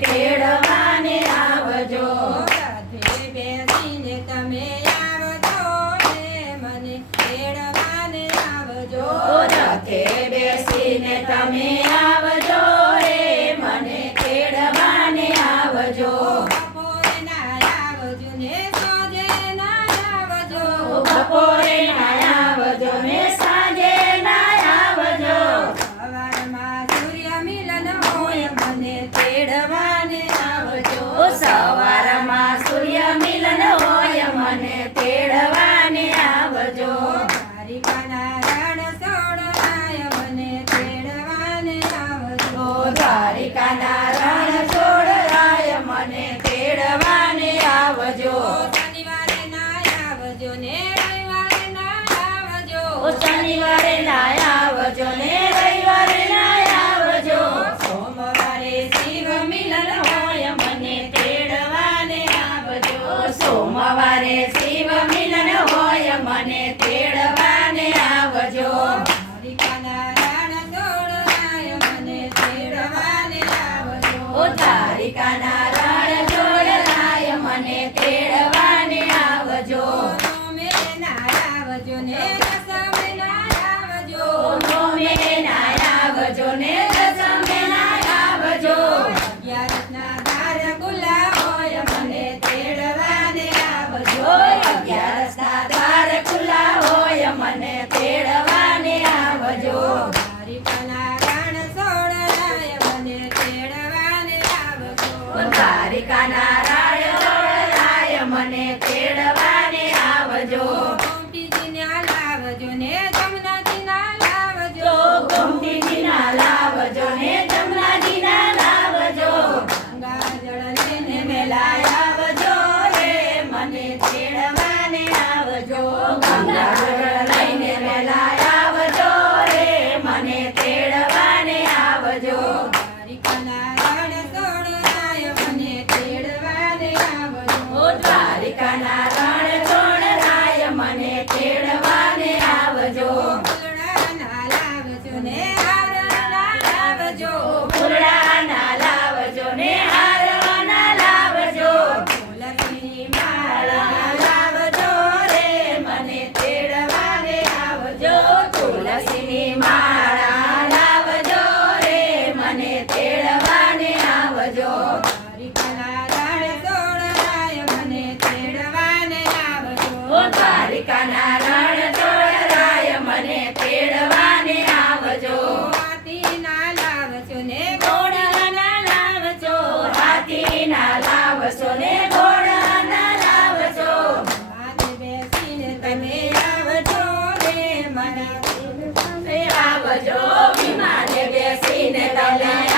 તેડવાને આવજો. સાથે બેસીને તમે આવજો ને મને તેડવાને આવજો. સાથે બેસીને તમે મને તેડવાને આવજો. દ્વારિકાના રણ સોડવાય મને તેડવાને આવજો. દ્વારિકાના Hare તેડવાને આવજો. બારીકના રણ આવજો. બારીકના લાવજો ને જમનાજીના લાવજો. ગોમતીજીના લાવજો ને જમનાજીના લાવજો. ગંગા આવજો રે મને તેડવાને આવજો. Halika na, સેવા બજો વિમાને બેસીને તને